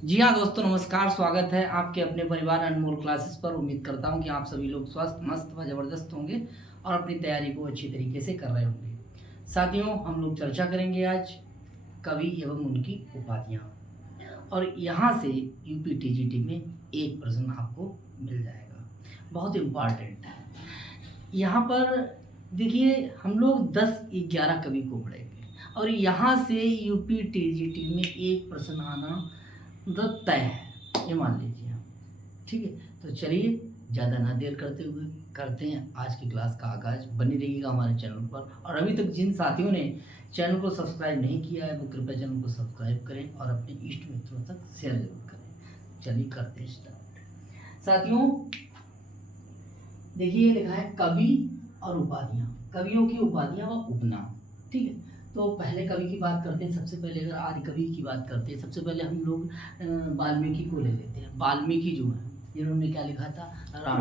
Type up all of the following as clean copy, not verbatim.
जी हाँ दोस्तों, नमस्कार। स्वागत है आपके अपने परिवार अनमोल क्लासेस पर। उम्मीद करता हूँ कि आप सभी लोग स्वस्थ, मस्त व ज़बरदस्त होंगे और अपनी तैयारी को अच्छी तरीके से कर रहे होंगे। साथियों, हम लोग चर्चा करेंगे आज कवि एवं उनकी उपाधियाँ। और यहाँ से यूपी टीजीटी में एक प्रश्न आपको मिल जाएगा, बहुत इम्पॉर्टेंट है। यहाँ पर देखिए, हम लोग 10-11 कवि को पढ़ेंगे और यहाँ से यूपी टीजीटी में एक प्रश्न आना मतलब तय है, ये मान लीजिए आप। ठीक है, तो चलिए ज़्यादा ना देर करते हुए करते हैं आज की क्लास का आगाज़। बनी रहिएगा हमारे चैनल पर, और अभी तक जिन साथियों ने चैनल को सब्सक्राइब नहीं किया है वो कृपया चैनल को सब्सक्राइब करें और अपने इष्ट मित्रों तक शेयर जरूर करें। चलिए करते हैं स्टार्ट। साथियों देखिए, लिखा है कवि और उपाधियाँ, कवियों की उपाधियाँ व उपनाम। ठीक है, तो पहले कवि की बात करते हैं। सबसे पहले अगर आदि कवि की बात करते हैं, सबसे पहले हम लोग वाल्मीकि को ले लेते हैं। वाल्मीकि जो है, इन्होंने क्या लिखा था?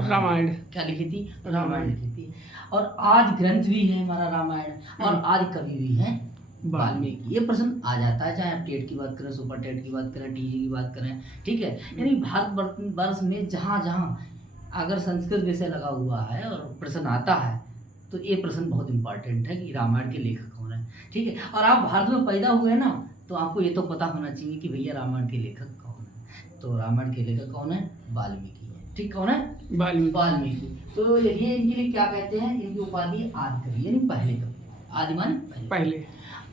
रामायण। क्या लिखी थी? रामायण लिखी थी। और आदि ग्रंथ भी है हमारा रामायण, और आदि कवि भी है वाल्मीकि। ये प्रश्न आ जाता है, चाहे आप टेट की बात करें, सुपर टेट की बात करें, टीजी की बात करें। ठीक है, यानी भारतवर्ष में जहाँ जहाँ अगर संस्कृत विषय लगा हुआ है और प्रश्न आता है तो ये प्रश्न बहुत इंपॉर्टेंट है कि रामायण के लेखक कौन है। ठीक है, और आप भारत में पैदा हुए ना, तो आपको ये तो पता होना चाहिए कि भैया रामायण के लेखक कौन है। तो रामायण के लेखक कौन है? वाल्मीकि है। ठीक, कौन है? वाल्मीकि। तो ये इनके लिए क्या कहते हैं? इनकी उपाधि आदि कवि, यानी पहले कवि। आदि माने पहले।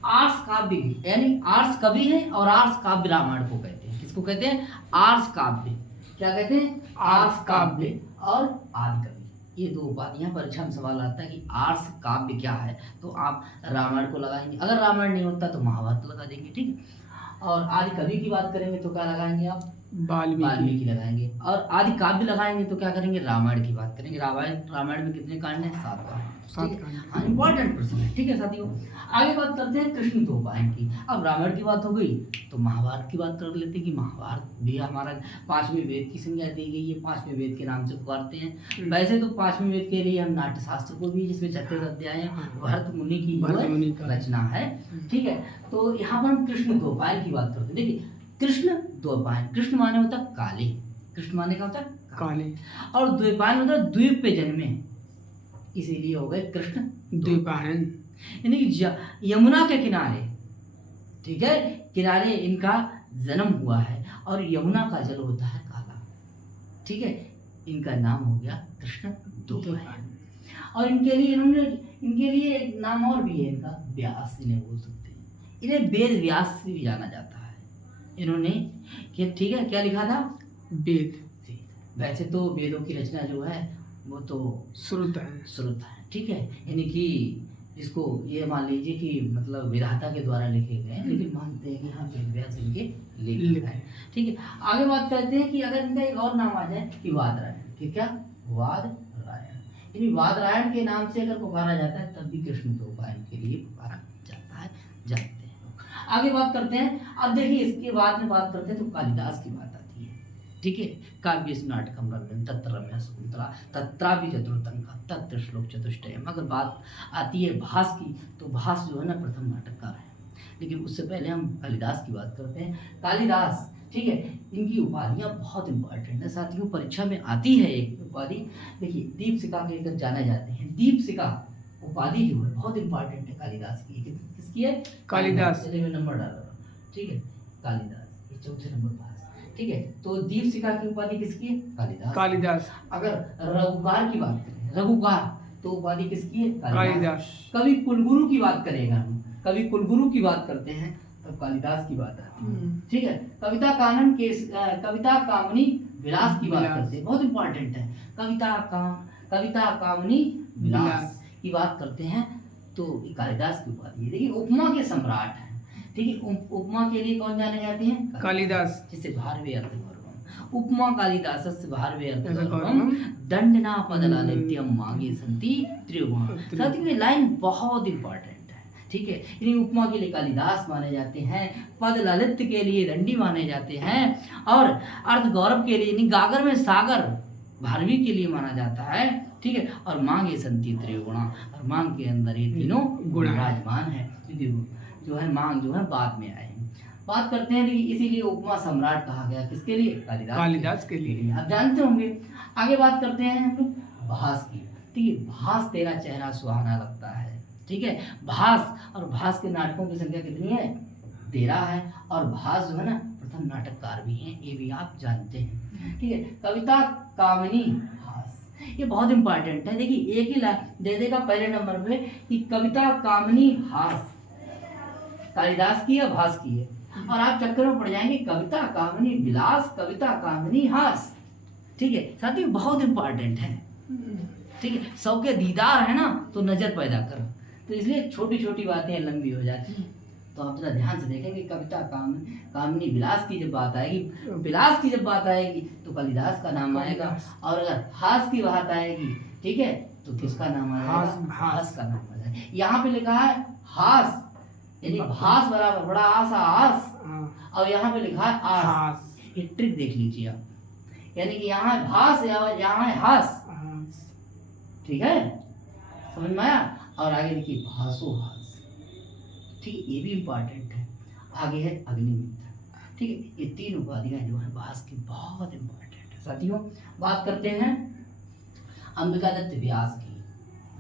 आर्ष काव्य, यानी आर्ष कवि है और आर्ष काव्य रामायण को कहते हैं। किसको कहते हैं? आर्ष काव्य। क्या कहते हैं? आर्ष काव्य और आदि कवि। ये दो उपाधियां परीक्षा में सवाल आता है कि आर्ष काव्य क्या है, तो आप रामायण को लगाएंगे। अगर रामायण नहीं होता तो महाभारत लगा देंगे। ठीक, और आदि कवि की बात करेंगे तो क्या लगाएंगे आप? वाल्मीकि लगाएंगे। और आदि काव्य लगाएंगे तो क्या करेंगे? रामायण की बात करेंगे। रामायण में कितने कांड हैं? 7 कांड। हाँ, इंपॉर्टेंट प्रश्न है। ठीक है साथियों, आगे बात करते हैं कृष्ण द्वैपायन की। अब रामायण की बात हो गई तो महाभारत की बात कर लेते हैं कि महाभारत भी हमारा 5वें वेद की संज्ञा दी गई है, 5वें वेद के नाम से पुकारते हैं। वैसे तो 5वें वेद के लिए हम नाट्य शास्त्र को भी, जिसमें 36 अध्याय हैं, भरत मुनि की रचना है। ठीक है, तो यहाँ पर हम कृष्ण द्वैपायन की बात करते हैं। देखिए, कृष्ण द्वैपायन, कृष्ण माने होता है काले, कृष्ण माने क्या होता है? काले। और द्वैपायन मतलब द्वीप पे जन्मे, इसीलिए हो गए कृष्ण द्वैपायन। यानी यमुना के किनारे, ठीक है, किनारे इनका जन्म हुआ है और यमुना का जल होता है काला। ठीक है, इनका नाम हो गया कृष्ण द्वैपायन। और इनके लिए एक नाम और भी है इनका, व्यास इन्हें बोल सकते हैं। इन्हें वेद व्यास से भी जाना जाता है। इन्होंने ठीक है, क्या लिखा था? वेद। वैसे तो वेदों की रचना जो है वो तो श्रुत है। ठीक है, यानी कि इसको ये मान लीजिए कि मतलब विधाता के द्वारा लिखे गए हैं, लेकिन मानते हैं कि हाँ वेद व्यास इनके लेखक हैं। ठीक है, आगे बात करते हैं कि अगर इनका एक और नाम आ जाए कि वादरायण। ठीक है, वादरायण, यानी वादरायण के नाम से अगर पुकारा जाता है तब भी कृष्ण द्वैपायन के लिए पुकारा जाता है, जानते हैं। आगे बात करते हैं। अब देखिए, इसके बाद में बात करते हैं तो कालिदास की बात आती है। ठीक है, काव्येषु नाटकम रम्यम तत्र रम्या शकुन्तला तत्रापि चतुर्थंका तत्र श्लोक चतुष्टयम। अगर बात आती है भास की, तो भास जो है ना प्रथम नाटककार है। लेकिन उससे पहले हम कालिदास की बात करते हैं। कालिदास, ठीक है, इनकी उपाधियाँ बहुत इंपॉर्टेंट है साथियों, परीक्षा में आती है एक उपाधि। देखिए, दीपशिखा के लेकर जाने जाते हैं। दीपशिखा उपाधि जो है बहुत इंपॉर्टेंट है कालिदास की। किसकी है? कालिदास। चलिए मैं नंबर डाल रहा हूँ। ठीक है, कालिदास, ये चौथे नंबर भास। ठीक है, तो दीपशिखा की उपाधि किसकी है? कालिदास। अगर रघुकार की बात करें, रघुकार, तो उपाधि किसकी है? कालिदास। कवि कुलगुरु की बात करेगा, हम कवि कुलगुरु की बात करते हैं तब कालिदास की बात आती है। ठीक है, कविता कामनी विलास की बात करते हैं, बहुत इंपॉर्टेंट है। कविता कामनी विलास की बात करते हैं तो कालिदास की उपाधि है। देखिए, उपमा के सम्राट है। ठीक है, उपमा के लिए कौन जाने जाते हैं? कालिदास। जैसे भारवे अर्थगौरवम, उपमा कालिदासस्य भारवे अर्थगौरवम दंडना पदलालित्यम मांगे संति त्रिगुण। साथियों, ये लाइन बहुत इंपॉर्टेंट है। ठीक है, यानी उपमा के लिए कालिदास माने जाते हैं, पद ललित के लिए दंडी माने जाते हैं, और अर्थ गौरव के लिए, यानी गागर में सागर, भारवी के लिए माना जाता है। ठीक है, और मांगे संति त्रिगुणा, और मांग के अंदर ये तीनों गुण विराजमान है। जो है मांग जो है बाद में आए हैं। बात करते हैं देखिए, इसीलिए उपमा सम्राट कहा गया, किसके लिए? कालिदास के लिए। आप जानते होंगे। आगे बात करते हैं हम लोग भास की। ठीक है, भास तेरा चेहरा सुहाना लगता है। ठीक है, भास, और भास के नाटकों की संख्या कितनी है? 13 है। और भास जो है ना प्रथम नाटककार भी हैं, ये भी आप जानते हैं। ठीक है, कविता कामिनी भास, ये बहुत इंपॉर्टेंट है। देखिए एक ही लाइन दे देगा पहले नंबर पे कि कविता कामिनी हास कालिदास की है, भास की है, और आप चक्कर में पड़ जाएंगे कविता कामिनी विलास, कविता कामिनी हास। ठीक है साथियों, बहुत इंपॉर्टेंट है। ठीक है, सबके दीदार है ना तो नजर पैदा कर, तो इसलिए छोटी छोटी बातें लंबी हो जाती हैं। तो आप जरा ध्यान से देखेंगे, कविता कामिनी विलास की जब बात आएगी, विलास की जब बात आएगी तो कालिदास का नाम आएगा, और अगर हास की बात आएगी, ठीक है, तो किसका नाम आएगा? हास का नाम आ जाएगा। यहाँ पे लिखा है हास, यानी भास बराबर बड़ा आसा आस, और यहाँ पे लिखा है आस। ये ट्रिक देख लीजिए आप, यानी कि यहाँ है भास, यहाँ है हास। ठीक है, समझ में आया? और आगे देखिए भासो हास। ठीक है, ये भी इम्पॉर्टेंट है। आगे है अग्निमित्र। ठीक है, ये 3 उपाधियां जो है भास की बहुत इम्पॉर्टेंट है। साथियों बात करते हैं अंबिका दत्त व्यास की,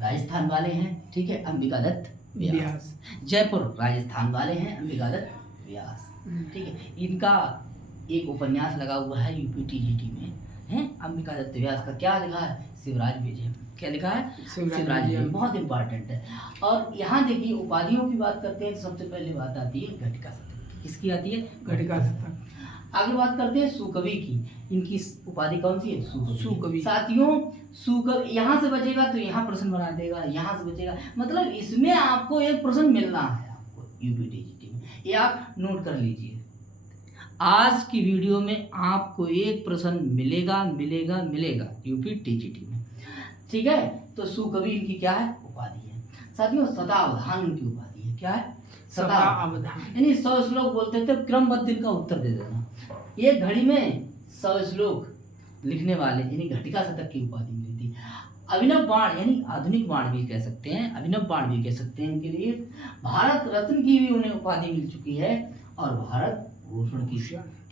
राजस्थान वाले हैं। ठीक है, अंबिका दत्त व्यास, जयपुर राजस्थान वाले हैं अंबिका दत्त व्यास। ठीक है, इनका एक उपन्यास लगा हुआ है यूपीटीजीटी में, है अंबिका दत्त व्यास का। क्या लिखा है? शिवराज विजय। क्या लिखा है? शिवराज विजय, बहुत इंपॉर्टेंट है। और यहाँ देखिए उपाधियों की बात करते हैं तो सबसे पहले बात आती है घटिका शतक। किसकी आती है? घटिका शतक। आगे बात करते हैं सुकवि की। इनकी उपाधि कौन सी है? सुकवि। साथियों सुकवि, यहाँ से बचेगा तो यहाँ प्रश्न बना देगा, यहाँ से बचेगा, मतलब इसमें आपको एक प्रश्न मिलना है आपको यूपीटीजीटी में, ये आप नोट कर लीजिए। आज की वीडियो में आपको एक प्रश्न मिलेगा मिलेगा मिलेगा यूपीटीजीटी में। ठीक है, तो सुकवि इनकी क्या है? उपाधि है। साथियों सदावधान इनकी उपाधि है। क्या है? सदावधान, यानी 100 श्लोक बोलते थे, क्रमबद्ध इनका उत्तर दे देना। एक घड़ी में 100 श्लोक लिखने वाले, यानी घटिका शतक की उपाधि मिली थी। अभिनव बाण, यानी आधुनिक बाण भी कह सकते हैं, अभिनव बाण भी कह सकते हैं इनके लिए। भारत रत्न की भी उन्हें उपाधि मिल चुकी है, और भारत भूषण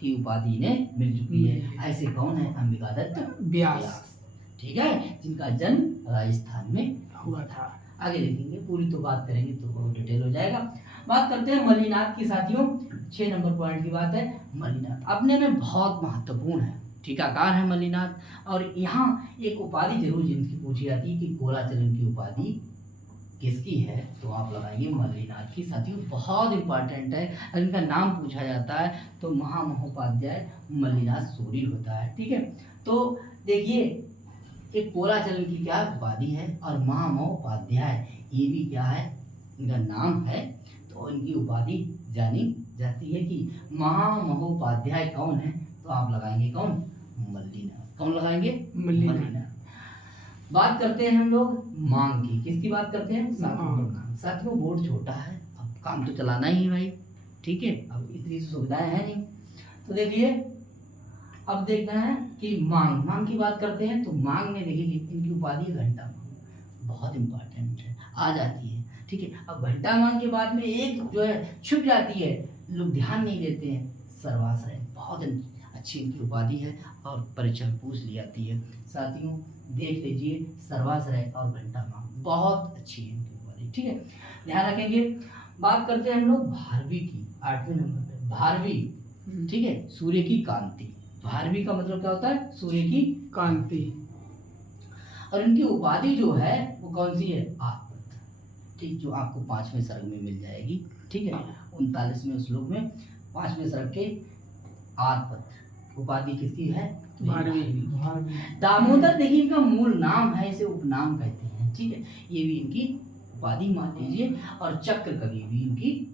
की उपाधि इन्हें मिल चुकी है। ऐसे कौन है? अंबिका दत्त व्यास। ठीक है, जिनका जन्म राजस्थान में हुआ था। आगे देखेंगे, पूरी तो बात करेंगे तो बहुत डिटेल हो जाएगा। बात करते हैं मल्लिनाथ की। साथियों 6 नंबर पॉइंट की बात है। मल्लिनाथ अपने में बहुत महत्वपूर्ण है, टीकाकार है मल्लिनाथ। और यहाँ एक उपाधि जरूर जिनकी पूछी जाती है कि गोलाचरण की उपाधि किसकी है, तो आप लगाएंगे मल्लिनाथ की। साथियों बहुत इंपॉर्टेंट है, अगर इनका नाम पूछा जाता है तो महामहोपाध्याय मल्लिनाथ सूरी होता है। ठीक है, तो देखिए एक कोलाचरण की क्या उपाधि है, और महामहोपाध्याय ये भी क्या है? इनका नाम है। तो इनकी उपाधि जानी जाती है कि महामहोपाध्याय कौन है, तो आप लगाएंगे कौन? मल्लिनाथ। कौन लगाएंगे? मल्लिनाथ। बात करते हैं हम लोग मांग की। किसकी बात करते हैं? साथियों बोर्ड छोटा है, अब काम तो चलाना ही है भाई। ठीक है, अब इतनी सुविधाएं हैं नहीं, तो देखिए अब देखना है कि मांग की बात करते हैं। तो मांग में देखिए इनकी उपाधि घंटा मांग, बहुत इंपॉर्टेंट है, आ जाती है। ठीक है, अब घंटा मांग के बाद में एक जो है छुप जाती है, लोग ध्यान नहीं देते हैं, सर्वाश्रय, बहुत अच्छी इनकी उपाधि है, और परीक्षा में पूछ ली जाती है। साथियों देख लीजिए, सर्वाश्रय और घंटा मांग बहुत अच्छी है इनकी उपाधि। ठीक है, ध्यान रखेंगे। बात करते हैं हम लोग भारवी की, 8वें नंबर पे भारवी। ठीक है, सूर्य की कांति। भारवी का मतलब क्या होता है? सूर्य की कांति। और इनकी उपाधि जो है वो कौन सी है? आत्मपत्र। ठीक, जो आपको 5वें सर्ग में मिल जाएगी। ठीक है, 39वें श्लोक में 5वें सर्ग के आत्मपत्र उपाधि किसकी है? भारवी। दामोदर देखिए इनका मूल नाम है, इसे उपनाम कहते हैं। ठीक है, ये भी इनकी उपाधि मान लीजिए। और चक्र कवि भी इनकी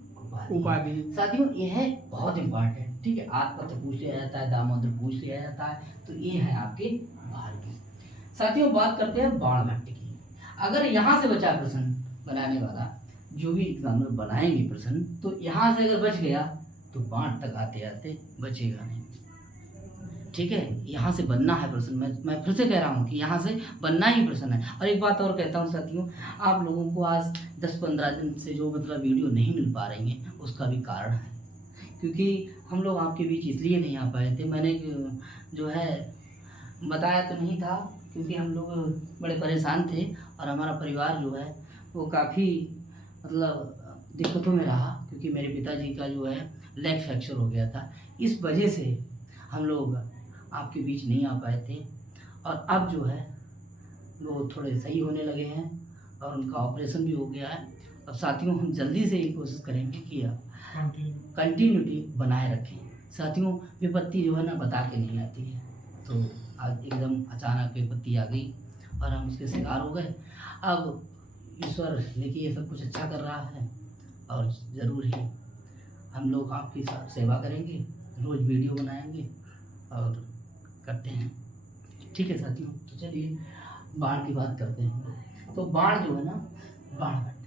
उपाधि। साथियों यह बहुत इंपॉर्टेंट। ठीक है, आत्मपत्र पूछ लिया जाता है, दामोदर पूछ लिया जाता है, तो ये है आपके भारवी। साथियों बात करते हैं बाणभट्ट की। अगर यहाँ से बचा प्रश्न बनाने वाला, जो भी एग्जामिनर बनाएंगे प्रश्न, तो यहाँ से अगर बच गया तो बाण तक आते आते बचेगा नहीं। ठीक है, यहाँ से बनना है प्रश्न। मैं फिर से कह रहा हूँ कि यहाँ से बनना ही प्रश्न है। और एक बात और कहता हूँ साथियों, आप लोगों को आज 10-15 दिन से जो मतलब वीडियो नहीं मिल पा रही हैं, उसका भी कारण है, क्योंकि हम लोग आपके बीच इसलिए नहीं आ पाए थे, मैंने जो है बताया तो नहीं था, क्योंकि हम लोग बड़े परेशान थे और हमारा परिवार जो है वो काफ़ी मतलब दिक्कतों में रहा, क्योंकि मेरे पिताजी का जो है लेग फ्रैक्चर हो गया था। इस वजह से हम लोग आपके बीच नहीं आ पाए थे, और अब जो है वो थोड़े सही होने लगे हैं और उनका ऑपरेशन भी हो गया है। अब साथियों हम जल्दी से ये कोशिश करेंगे कि कंटिन्यूटी बनाए रखें। साथियों विपत्ति जो है ना बता के नहीं आती है, तो आज एकदम अचानक विपत्ति आ गई और हम उसके शिकार हो गए। अब ईश्वर देखिए सब कुछ अच्छा कर रहा है और ज़रूर ही हम लोग आपकी सेवा करेंगे, रोज़ वीडियो बनाएंगे और करते हैं। ठीक है साथियों, तो चलिए बाण की बात करते हैं। तो बाण जो है ना बाणभट्ट,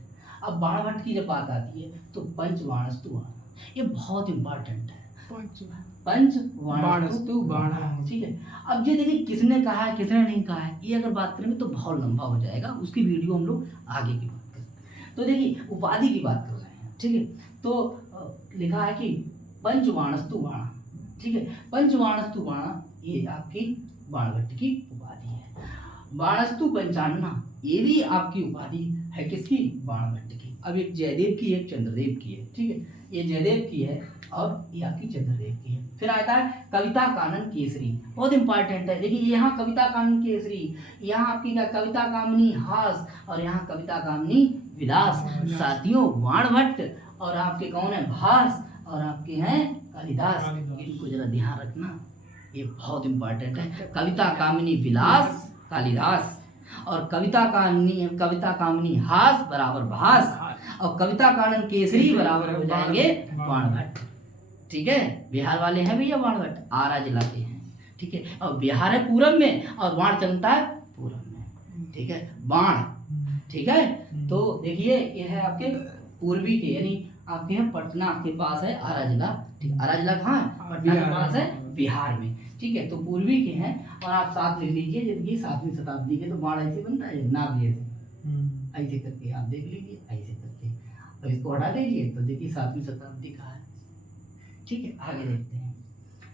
अब बाणभट्ट की जब बात आती है तो पंचबाणस्तु बाण, ये बहुत इम्पॉर्टेंट है। पंचबाणस्तु बाण, ठीक है। अब ये देखिए किसने कहा है किसने नहीं कहा है, ये अगर बात करेंगे तो बहुत लंबा हो जाएगा, उसकी वीडियो हम लोग आगे की बात करें। तो देखिए उपाधि की बात कर रहे हैं, ठीक है। तो लिखा है कि पंचबाणस्तु बाण, ठीक है। पंचबाणस्तु बाण ये आपकी बाणभट्ट की उपाधि है। बाणस्तु पंचान्ना ये भी आपकी उपाधि है, किसकी? बाणभट्ट की। अब एक जयदेव की एक चंद्रदेव की है, ठीक है। ये जयदेव की है और ये आपकी चंद्रदेव की है। फिर आता है कविता कानन केसरी, बहुत इंपॉर्टेंट है। देखिए यहाँ कविता कानन केसरी, यहाँ आपकी क्या कविता कामनी हास और यहाँ कविता कामनी विलास। साथियों बाणभट्ट और आपके कौन है? भास, और आपके हैं कालिदास। इनको जरा ध्यान रखना, ये बहुत इंपॉर्टेंट है। कविता कामिनी विलास कालिदास, और कविता कामिनी हास बराबर भास, और कविता कानन केसरी बराबर हो जाएंगे बाणभट्ट। ठीक है, बिहार वाले हैं भैया बाणभट्ट, आरा जिला के हैं, ठीक है। और बिहार है पूरब में और बाण चलता है पूरब में, ठीक है, बाण, ठीक है। तो देखिए ये है आपके पूर्वी के, यानी आपके यहाँ पटना के पास है आरा जिला, ठीक। आरा जिला कहाँ है? पटना के पास है, बिहार में, ठीक है। तो पूर्वी के हैं, और आप साथ लिख लीजिए, जब ये 7वीं शताब्दी के, तो बाण ऐसे बनता है ना भी ऐसे करके आप देख लीजिए, ऐसे करके, और इसको हटा दीजिए तो देखिए 7वीं शताब्दी का है, ठीक है। आगे देखते हैं,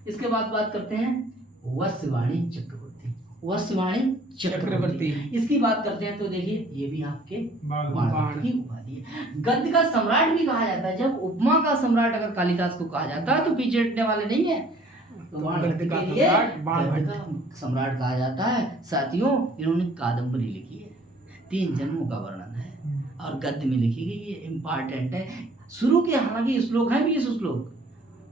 इसके बाद बात करते हैं वत्सवाणी चक्रवर्ती। वत्सवाणी चक्रवर्ती, इसकी बात करते हैं तो देखिए ये भी आपके बाण की उपाधि है। गद्य का सम्राट भी कहा जाता है, जब उपमा का सम्राट अगर कालिदास को कहा जाता है तो पीछे हटने वाले नहीं है, तो गद्य के लिए गद्य का सम्राट कहा जाता है। साथियों इन्होंने कादम्बरी लिखी है, 3 जन्मों का वर्णन है और गद्य में लिखी गई है, इम्पॉर्टेंट है। शुरू के हालांकि श्लोक हैं 20 श्लोक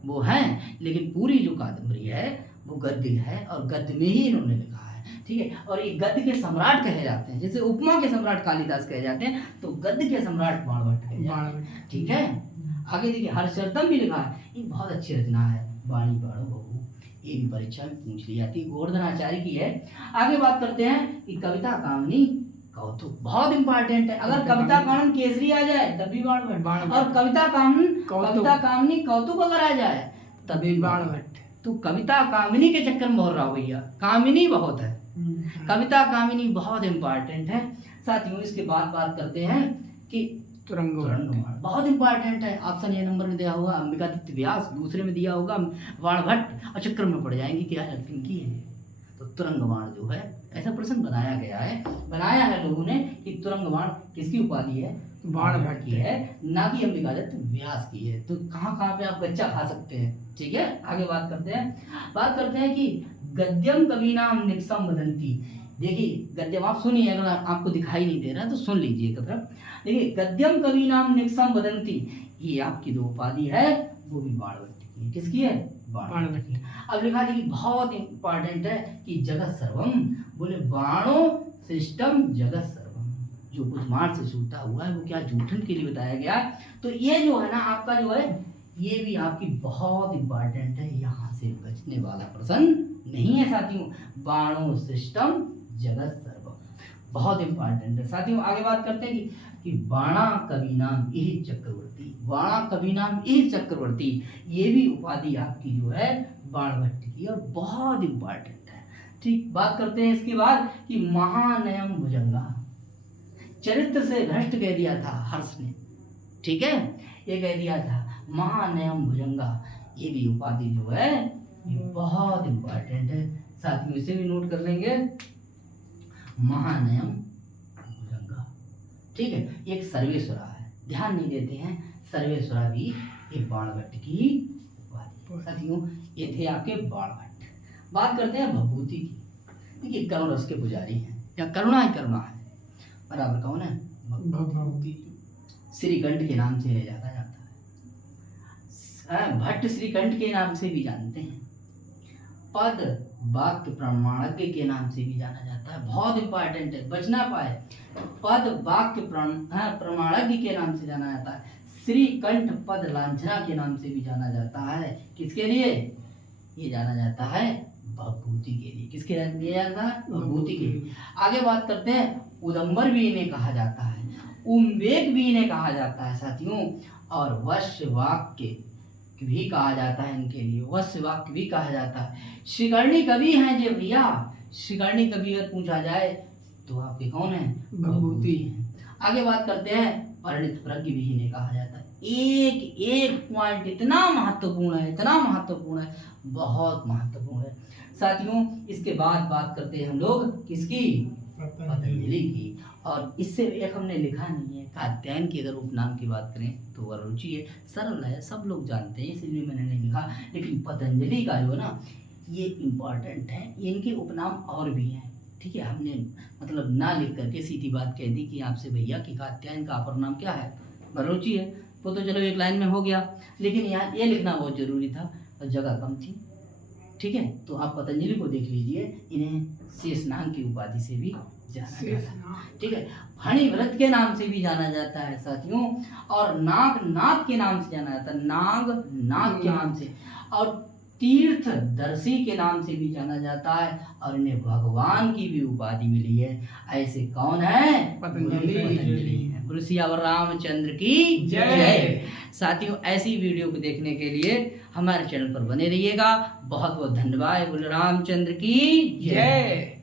वो हैं, लेकिन पूरी जो कादम्बरी है वो गद्य है और गद्य में ही इन्होंने लिखा है, ठीक है। और ये गद्य के सम्राट कहे जाते हैं, जैसे उपमा के सम्राट कालिदास कहे जाते हैं, तो गद्य के सम्राट बाणभट्ट कहे जाते हैं, ठीक है। आगे देखिए हर्षवर्धन भी लिखा है, ये बहुत अच्छी रचना है, वाणी बाणो बहु, ये भी परीक्षा में पूछ ली जाती है, गोवर्धन आचार्य की है। आगे बात करते हैं कि कविता कामनी कौतुक, बहुत इंपॉर्टेंट है। अगर कविता कानन केसरी आ जाए तब भी बाणभट्ट, और कविता कामनी कौतुक अगर आ जाए तब भी बाणभट्ट। तो कविता कामिनी के चक्कर में बहुत रहा भैया, कामिनी बहुत है, कविता कामिनी बहुत इंपॉर्टेंट है। साथियों इसके बाद बात करते हैं कि तुरंगबाण, बहुत इंपॉर्टेंट है। ऑप्शन ए नंबर में दिया होगा अंबिकादित्य व्यास, दूसरे में दिया होगा बाणभट्ट, और चक्कर में पड़ जाएंगे क्या इनकी है। तो तुरंगबाण जो है ऐसा प्रश्न बनाया गया है, बनाया है लोगों ने कि तुरंगबाण किसकी उपाधि है? बाणभट्ट की है, ना कि अंबिकादित्य व्यास की है। तो कहाँ कहाँ पे आप गच्चा खा सकते हैं, ठीक है। आगे बात करते हैं कि गद्यम कवीनाम निक्सम वदंती। देखिए गद्यम आप सुनिए, अगर आपको दिखाई नहीं दे रहा है तो सुन लीजिए एक तरफ। देखिए गद्यम कवीनाम निक्सम वदंती, ये आपकी जो उपाधि है वो भी बाणभट्ट की है। किसकी है? बाणभट्ट की। अब लिखा देखिए बहुत इंपॉर्टेंट है कि जगत सर्वम, बोले बाणो सिस्टम जगत सर्वम, जो कुछ बाण से छूटा हुआ है वो क्या जूठन के लिए बताया गया। तो ये जो है ना आपका जो है ये भी आपकी बहुत इंपॉर्टेंट है, यहाँ से बचने वाला प्रश्न नहीं है साथियों। बाणो सिस्टम जगत सर्वम बहुत इंपॉर्टेंट है साथियों। आगे बात करते हैं कि बाणा कवि नाम यही चक्रवर्ती, बाणा कवि नाम यही चक्रवर्ती, ये भी उपाधि आपकी जो है बाणभट्ट की और बहुत इंपॉर्टेंट है, ठीक। बात करते हैं इसके बाद कि महानयम भुजंगा, चरित्र से भ्रष्ट कह दिया था हर्ष ने, ठीक है, ये कह दिया था महानयम भुजंगा, ये भी उपाधि जो है ये बहुत इंपॉर्टेंट है साथियों, इसे भी नोट कर लेंगे, महानयम भुजंगा। ठीक है, एक सर्वेश्वरा है, ध्यान नहीं देते हैं, सर्वेश्वरा भी एक बाणभट्ट की उपाधि। साथियों ये थे आपके बाणभट्ट। बात करते हैं भभूति की। देखिए करुण रस के पुजारी हैं, या करुणा ही करुणा है, बराबर कौन है? भभूति। श्रीकंठ के नाम से ले जाता जाता है, भट्ट श्रीकंठ के नाम से भी जानते हैं, पद वाक्य प्रमाणज्ञ के नाम से भी जाना जाता है, बहुत इंपॉर्टेंट है, बचना पाए, पद वाक्य प्रमाणज्ञ के नाम से जाना जाता है, श्रीकंठ पद लांछना के नाम से भी जाना जाता है। किसके लिए ये जाना जाता है? भभूति के लिए। किसके लिए जाता है? भभूति के लिए। आगे बात करते हैं, उदंबर भी इन्हें कहा जाता है, उम्बेक भी इन्हें कहा जाता है साथियों, और वश्य वाक्य भी कहा जाता है इनके लिए, वश्य वाक्य भी कहा जाता है। शिकर्णी कवि हैं जे भैया, शिकर्णी कवि अगर पूछा जाए तो आपके कौन है? भभूति हैं। आगे बात करते हैं, परिणित प्रज्ञ भी इन्हें कहा जाता है। एक एक पॉइंट इतना महत्वपूर्ण है, इतना महत्वपूर्ण है, बहुत महत्वपूर्ण है साथियों। इसके बाद बात करते हैं हम लोग किसकी? पतंजलि की। और इससे एक हमने लिखा नहीं है, कात्यायन की अगर उपनाम की बात करें तो वरुचि है, सरल है, सब लोग जानते हैं, इसलिए मैंने नहीं लिखा। लेकिन पतंजलि का जो है ना ये इम्पॉर्टेंट है, इनके उपनाम और भी हैं। ठीक है, हमने मतलब ना लिख करके सीधी बात कह दी कि आपसे भैया कि कात्यायन का अपर नाम क्या है? वरुचि है। वो तो चलो एक लाइन में हो गया, लेकिन यहाँ ये लिखना बहुत जरूरी था और जगह कम थी। ठीक है, तो आप पतंजलि को देख लीजिए, इन्हें शेषनाग की उपाधि से भी जाना जाता है। ठीक है, फणिव्रत के नाम से भी जाना जाता है साथियों, और नागनाथ के नाम से जाना जाता है, नाग के नाम से, और तीर्थदर्शी के नाम से भी जाना जाता है, और इन्हें भगवान की भी उपाधि मिली है। ऐसे कौन है? पतंजलि है। बोलो सियावर रामचंद्र की जय। साथियों ऐसी वीडियो को देखने के लिए हमारे चैनल पर बने रहिएगा। बहुत बहुत धन्यवाद। बोलो रामचंद्र की जय।